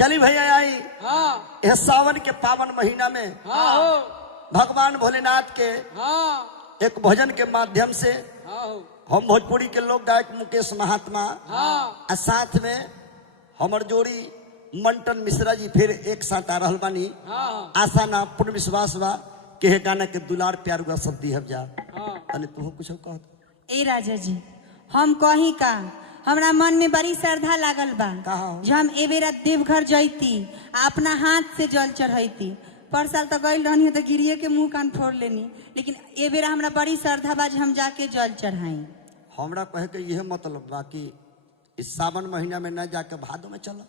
चली भैया आई यह सावन के पावन महीना में भगवान भोलेनाथ के एक भजन के माध्यम से हम भोजपुरी के लोक गायक मुकेश महात्मा और साथ में हमर जोड़ी मंटन मिश्रा जी फिर एक साथ आ रहल बानी। आशा ना पूर्ण विश्वास बा के हे गाना के दुलार प्यार हुआ सब दी जा तने तू कुछ कह। ए राजा जी हम कही का हमरा मन में बड़ी श्रद्धा लागल बा जो हम ए बेरा देवघर जैती अपना हाथ से जल चढ़ैती। पर साल तो गई रहनी तो गिरिए के मुंह कान फोड़ लेनी, लेकिन ए बेरा हमरा बड़ी श्रद्धा बा हम जाके जल चढ़ाई। हमरा कहे के यह मतलब बा कि इस सावन महीना में न जाके भादो में चलो।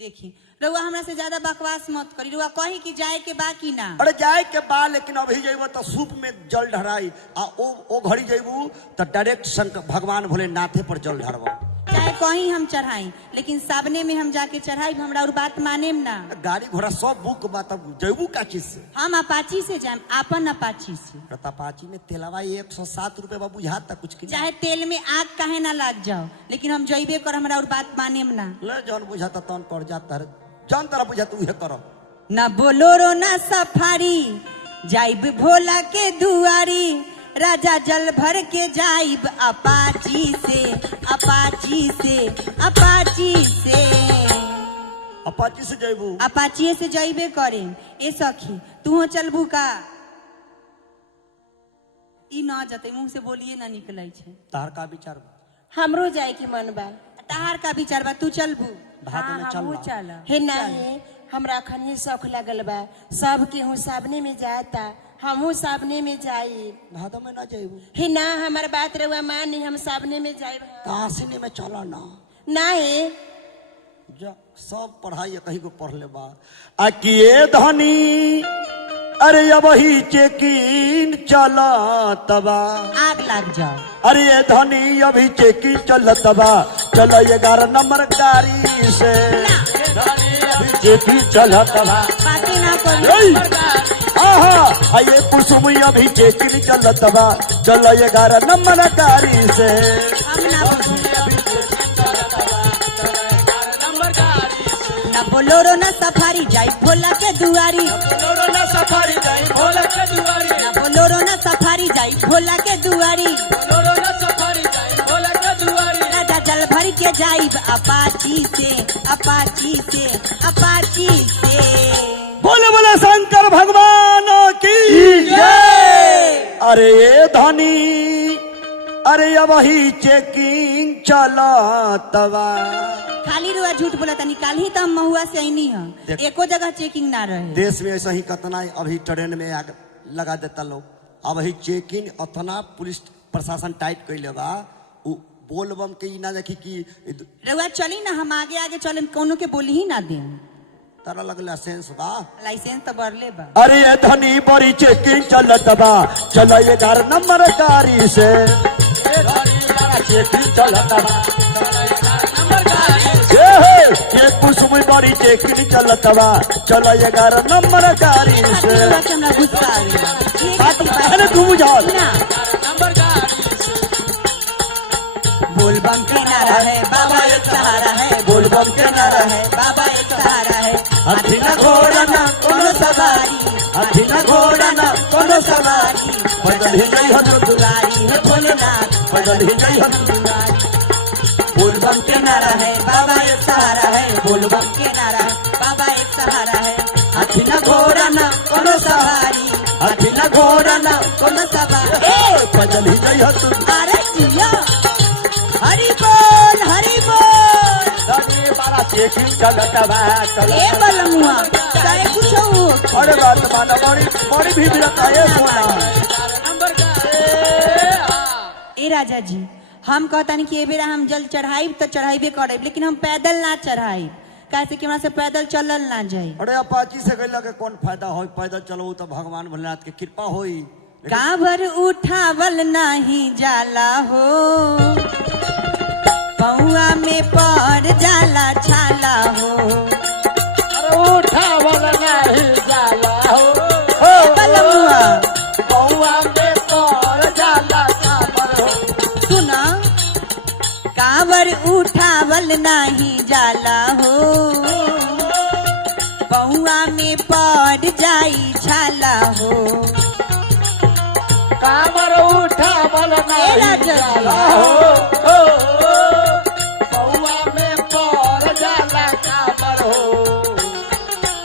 देखी रउआ हमरा से ज्यादा बकवास मत करी। रउआ कही कि जाए के बा कि ना। अरे जाए के बा लेकिन अभी जेबो तो सूप में जल ढराई आ ओ घड़ी जेबू तो डायरेक्ट शंकर भगवान भोलेनाथे पर जल ढरबो। चाहे कहीं हम चढ़ाई लेकिन सावने में हम जाके चढ़ाई हमरा और बात माने ना। गाड़ी घोड़ा सब बुक बा तब जेबू का चीज से। हम अपाची से जाए अपन अपाची से। अपाची में तेलवा 107 रुपए बा बुझाता कुछ की। चाहे तेल में आग काहे ना लग जाओ लेकिन हम जइबे कर हमरा और बात माने ना। ले जौन बुझाता तौन कर जाता है जौन तरह बुझाता उहे करो। ना बोलोरो ना सफारी जाइब भोला के दुआरी राजा जल भर के जाइब अपाची से अपाची से अपाची से अपाची से जाइबू अपाची से जाइबे करे। ए सखी तू चलबू का ई ना जते मुंह से बोलिए ना निकलै छे। तार का विचार बा? हमरो जाए के मन बा। तार का विचार बा तू चलबू? भादो में चल हे नहीं हमरा खनिए शौक लगल बा सब केहू सावने में जाता हमहू सावने में जाई। भादो में ना जाइबू? हे ना हमार बात रउआ मानी हम सावने में जाए। कासिनी में चला ना नहीं जा सब पढ़ाई कहीं को पढ़ ले बा आ किए धनी। अरे अब ही चेकिन चला तबा आग लग जाओ। अरे ये धनी अभी चेकिन चल तबा चलो 11 नंबर गाड़ी से चेकिन चल तबा बाकी ना करी। आहा ये कुसुम अभी चेकिन चल तबा चलो 11 नंबर गाड़ी से। हम ना ना बोलोरो ना सफारी जाई भोला के दुआरी। बोलोरो ना सफारी जाई भोला के दुआरी। ना बोलोरो ना सफारी जाई भोला के दुआरी। बोलोरो ना सफारी जाई भोला के दुआरी। राजा जल भर के जाइब अपाची से अपाची से अपाची से। बोले बोले शंकर भगवान की जय। अरे ये धनी अरे अब ही चेकिंग चला तबा। खाली रुआ झूठ बोला था निकाल ही तो हम महुआ से आईनी है एको जगह चेकिंग ना रहे। देश में ऐसा ही कतना अभी ट्रेन में आग लगा देता लोग। अब ही चेकिंग अतना पुलिस प्रशासन टाइट कैले बा बोलबम के ना देखी कि रुआ चली ना हम आगे आगे चले कोनो के बोली ही ना दे। तारा लगला सेंस बा लाइसेंस तो बरले बा। अरे ये धनी बड़ी चेकिंग चलत बा चलो 11 नंबर गाड़ी से। चेकिंग चलत बा ये कुसुम बड़ी चेकिंग चलत बा चलो 11 नंबर गाड़ी से। अरे तू बुझा बोलबम के नारा है बाबा एक सहारा है। बोलबम के नारा है बाबा एक सहारा है। हाथी ना घोड़ा ना कोनो सवारी हाथी ना घोड़ा ना कोनो सवारी पैदल ही गई हम दुलारी है भोलेनाथ पैदल ही गई हम दुलारी। बोलबम के नारा है बाबा एक सहारा है। बोलबम के नारा है बाबा एक सहारा है। हाथी ना घोड़ा ना कोनो सवारी हाथी ना घोड़ा ना कोनो सवारी। पैदल ही गई हम अरे जिया हरि बोल हरि बोल। धनी बारा चेकिंग चलत बा ए बलमुआ चाहे कुछ हो। अरे बात माना बड़ी बड़ी भी रहता है सोना। ए राजा जी हम कहता नहीं कि ए बेरा हम जल चढ़ाई तो चढ़ाइबे करे लेकिन हम पैदल ना चढ़ाई कैसे कि वहां से पैदल चलल ना जाए। अरे अपाची से गइला के कौन फायदा हो पैदल चलो तो भगवान भोलेनाथ की कृपा होई। कांवर उठावल नहीं जाला हो पौआ में पड़ जाला छाला हो। अरे उठावल नहीं जाला हो बलमुआ पौआ में पड़ जाला छाला हो। सुना कांवर उठावल नहीं जाला हो पौआ में पड़ जाई छाला हो। कामर उठा बल ए राजा जी। पौआ में पड़ जाला कामर हो।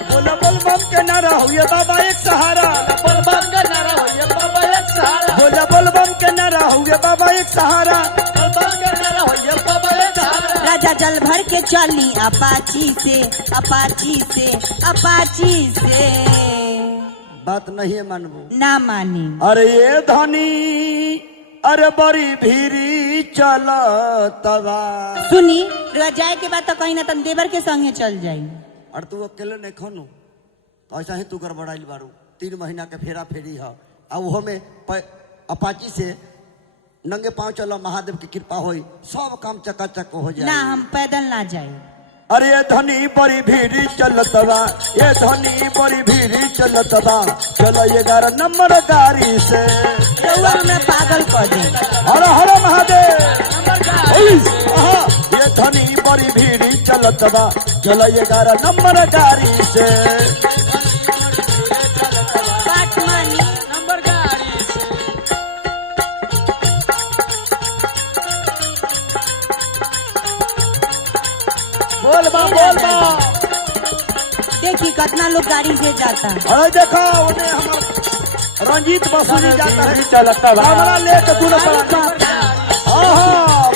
बोला बोल बम के न रहो ये बाबा एक सहारा। बोल बम के न रहो ये बाबा एक सहारा। बोला बोल बम के न रहो ये बाबा एक सहारा। बोल बम के न रहो ये बाबा एक सहारा। राजा जल भर के चली अपाची से, अपाची से, अपाची से। बात नहीं मानबू ना मानी। अरे ये धनी अरे बड़ी भीरी चल तबा। सुनी रुआ जाए के बाद तो कहीं ना तन देवर के संगे चल जाई। और तू अकेले नहीं खानू तो ऐसा ही तू गड़बड़ाइल बारू। 3 महीना के फेरा फेरी है अब वो में अपाची से नंगे पांव चलो महादेव की कृपा होई सब काम चकाचक हो जाए। ना हम पैदल ना जाए। अरे ये धनी बड़ी भीड़ी चलतवा ये धनी बड़ी भीड़ी चलतवा चलो 11 नंबर गाड़ी से। रउआ हमरा पागल कर दे। हर हर महादेव। ये धनी बड़ी भीड़ी चलतवा चलो 11 नंबर गाड़ी से। बात मानी। नंबर गाड़ी से। बोल बा बोल बा। देखी कितना लोग गाड़ी से जाता है। अरे देखो उन्हें हमारा रंजीत बसूरी जाता है चलता बा। हमारा लेके दूर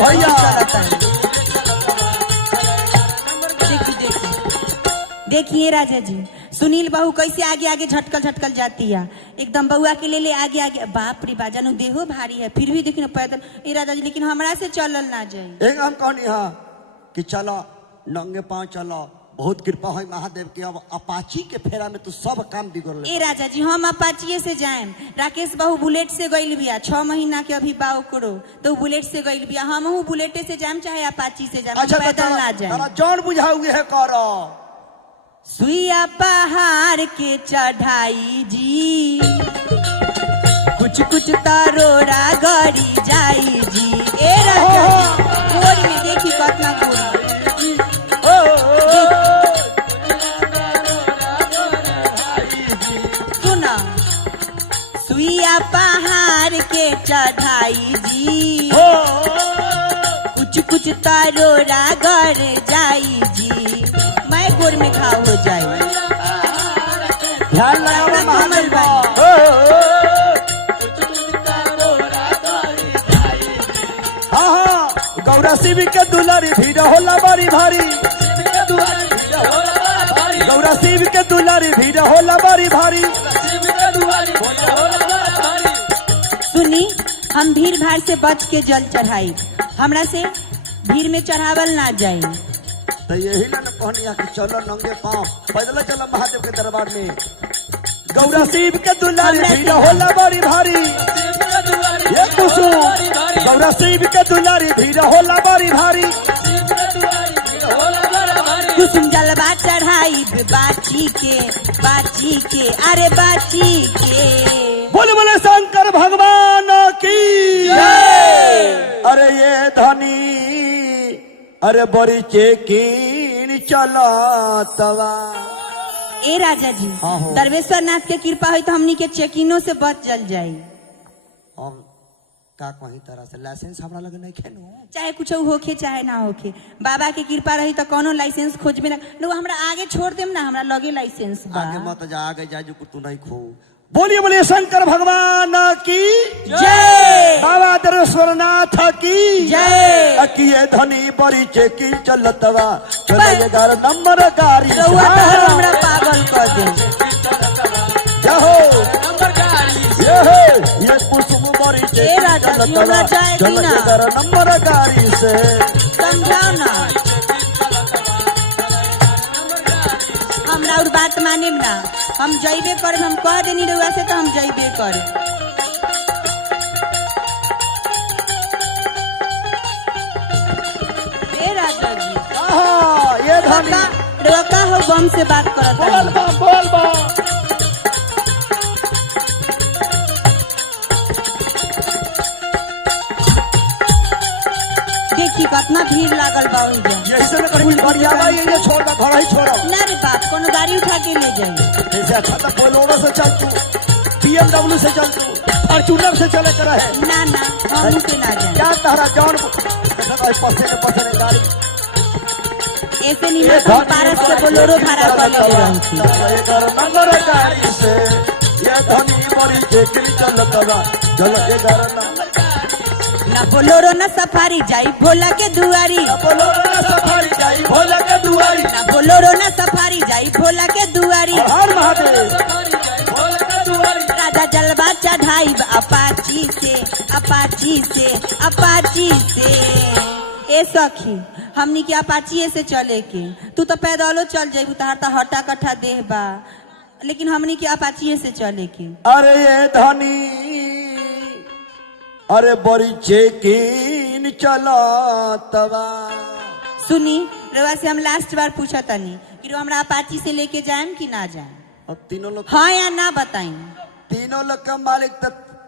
भैया देखिए राजा जी सुनील बहू कैसे आगे आगे झटकल झटकल जाती है एकदम बउआ के ले आगे आगे। बाप रे बाजानु देहो भारी है फिर भी देखिए पैदल ए राजा जी लेकिन हमरा से चलल ना जाए। एक हम कहनी हाँ कि चलो नंगे पांव चलो बहुत कृपा है महादेव के। अब अपाची के फेरा में तू सब काम बिगड़ ए राजा जी हम अपाचिए से जाएम। राकेश बहू बुलेट से गइल बिया 6 महीना के अभी बाव करो तो बुलेट से गइल बिया। हमहू बुलेटे से जाएम चाहे अपाची से जाएम। अच्छा पैदल ना जाएम। जौन बुझाओगे है करो। सुइया पहाड़ के चढ़ाई जी कुछ कुछ तरोड़ा गड़ी जाई जी। ए राजा जी गोरी में देखी कितना गोरी। सुना सुइया पहाड़ के चढ़ाई जी कुछ कुछ तरोड़ा गड़ जाई जी। मैं गोर में खा हो जाए। ध्यान लगाओ महादेव। हाँ हाँ गौरा शिव के दुलारी भीड़ होला बड़ी भारी। गौरा शिव के दुलारी भीड़ होला बड़ी भारी। सुनी हम भीड़ भाड़ से बच के जल चढ़ाई। हमरा से भीड़ में चढ़ावल ना जाए। तो यही ना कहनी कि चलो नंगे पांव पैदल चलो महादेव के दरबार में। गौरा शिव के दुलारी भीड़ होला बड़ी भारी। ये कुसुम गौरा शिव के दुलारी भीड़ होला बड़ी भारी। कुसुम जलवा चढ़ाई बाची के अरे बाची के। बोले बोले शंकर भगवान की। अरे ये धनी अरे बड़ी चेकिन चला तवा। ए राजा जी हाँ हो। दरवेश्वर नाथ के कृपा हुई तो हमनी के चेकिनों से बच जल जाई। हम का कहीं तरह से लाइसेंस हमरा लगे नहीं खेनो चाहे कुछ होखे चाहे ना होखे बाबा के कृपा रही तो कोनो लाइसेंस खोजबे ना लोग हमरा आगे छोड़ देम ना हमरा लगे लाइसेंस बा। आगे मत जा आगे जा जो तू नहीं खो। बोलिए बोलिए शंकर भगवान की जय। बाबा दरेश्वर नाथ की जय। अकिए धनी बड़ी चेकिन चलतवा चलो 11 नंबर गाड़ी। रउआ तो हमरा पागल कर दे। ये कुसुम बड़ी ए राजा जी हमरा जाए चलो ना 11 नंबर गाड़ी से। समझाओ ना हमरा और बात माने ना हम जइबे करे। हम कह देनी रउआ से तो हम जइबे करे। ए राजा जी ये धनी रउआ हो बम से बात करत बोल बा बोल बा। देखी कितना भीड़ लागल बा ओइजा। यही से कहीं बढ़िया भाई ये छोड़ दे घर ही छोड़ो। ना रे बाप को कोनो गाड़ी उठा के ले जाए। जैसे अच्छा तो बोलोरो से चल तू, BMW से चल तू, फॉर्च्यूनर से चले कर है। ना ना हम से ना जाए। क्या तहरा जौन पसे गाड़ी ऐसे नहीं हम पारस से बोलोरो भाड़ा कर ले जाए। नंबर गाड़ी से ये धनी मरी जेकिन चलतवा चल ये घर ना बोलोरो ना सफारी जाई भोला के दुआरी। बोलोरो ना सफारी जाई भोला के दुआरी। ना बोलोरो ना सफारी जाई भोला के दुआरी। हर महादेव राजा जलवा चढ़ाई अपाची से अपाची से अपाची से। ए सखी हमनी के अपाची से चले के, तू तो पैदलो चल जाइबू तहार तो हटा कट्ठा देह बा, लेकिन हमनी के अपाची से चले के। अरे ये धनी अरे बड़ी चेकिन चलतवा। सुनी रवा से हम लास्ट बार पूछा तनी कि रो हमरा अपाची से लेके जाएम कि ना जाएम। अब तीनों लोग हाँ या ना बताई। तीनों लोग का मालिक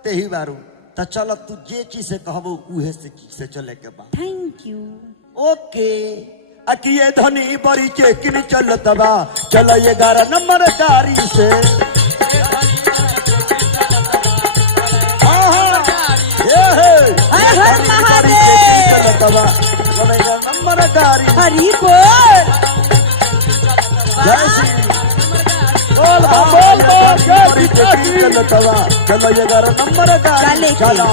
ते ही बारू तो चलो तू जे चीज से कहबो उहे से चले के बा। Thank you. ओके अकिए धनी बड़ी चेकिन चलतवा चलो 11 नंबर गाड़ी से। हर हर महादेव। चलतवा चलो 11 नंबर गाड़ी। हरी बोल। जय श्री बोल बोल बोल जय श्री चलतवा चलो 11 नंबर गाड़ी। चले के। चलो